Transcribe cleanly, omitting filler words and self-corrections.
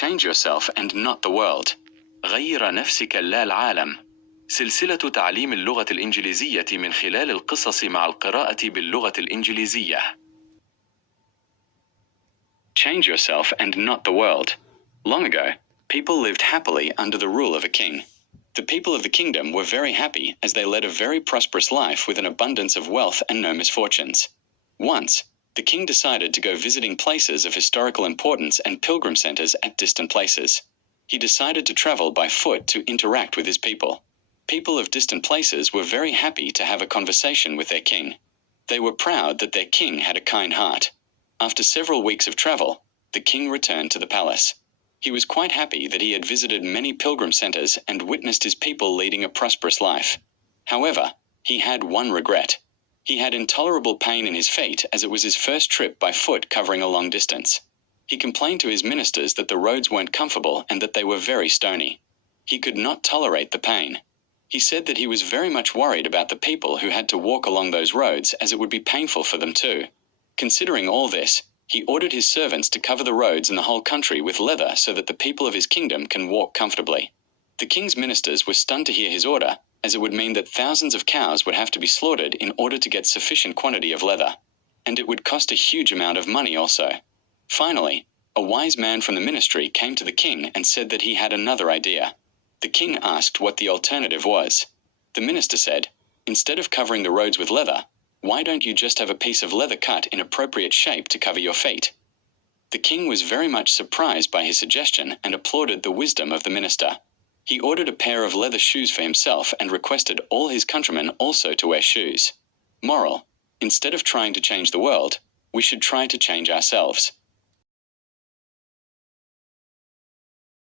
Change yourself and not the world. غير نفسك لا العالم. سلسلة تعليم اللغة الإنجليزية من خلال القصص مع القراءة باللغة الإنجليزية. Change yourself and not the world. Long ago, people lived happily under the rule of a king. The people of the kingdom were very happy as they led a very prosperous life with an abundance of wealth and no misfortunes. Once, the king decided to go visiting places of historical importance and pilgrim centers at distant places. He decided to travel by foot to interact with his people. People of distant places were very happy to have a conversation with their king. They were proud that their king had a kind heart. After several weeks of travel, the king returned to the palace. He was quite happy that he had visited many pilgrim centers and witnessed his people leading a prosperous life. However, he had one regret. He had intolerable pain in his feet as it was his first trip by foot covering a long distance. He complained to his ministers that the roads weren't comfortable and that they were very stony. He could not tolerate the pain. He said that he was very much worried about the people who had to walk along those roads as it would be painful for them too. Considering all this, he ordered his servants to cover the roads in the whole country with leather so that the people of his kingdom can walk comfortably. The king's ministers were stunned to hear his order, as it would mean that thousands of cows would have to be slaughtered in order to get sufficient quantity of leather. And it would cost a huge amount of money also. Finally, a wise man from the ministry came to the king and said that he had another idea. The king asked what the alternative was. The minister said, "Instead of covering the roads with leather, why don't you just have a piece of leather cut in appropriate shape to cover your feet?" The king was very much surprised by his suggestion and applauded the wisdom of the minister. He ordered a pair of leather shoes for himself and requested all his countrymen also to wear shoes. Moral: instead of trying to change the world, we should try to change ourselves.